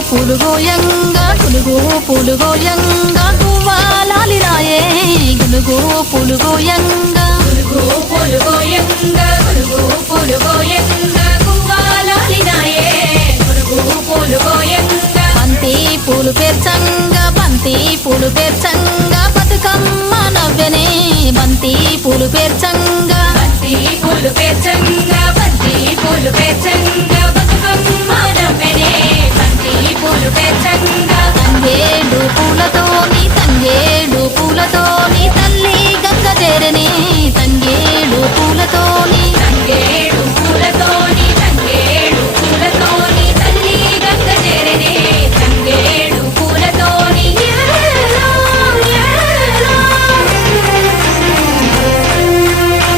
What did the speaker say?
పులుగోయంగా గునుగు పులుగోయంగా గువ్వాలాలిరాయే గునుగు పులుగోయంగా గునుగు పులుగోయంగా గునుగు పులుగోయంగా గువ్వాలాలినాయే గునుగు పులుగోయంగా బంతి పూలు పేర్చంగా బంతి పూలు పేర్చంగా బతుకమ్మ నవ్వెనే బంతి పూలు పేర్చంగా బంతి పూలు పేర్చంగా బంతి పూలు పేర్చంగా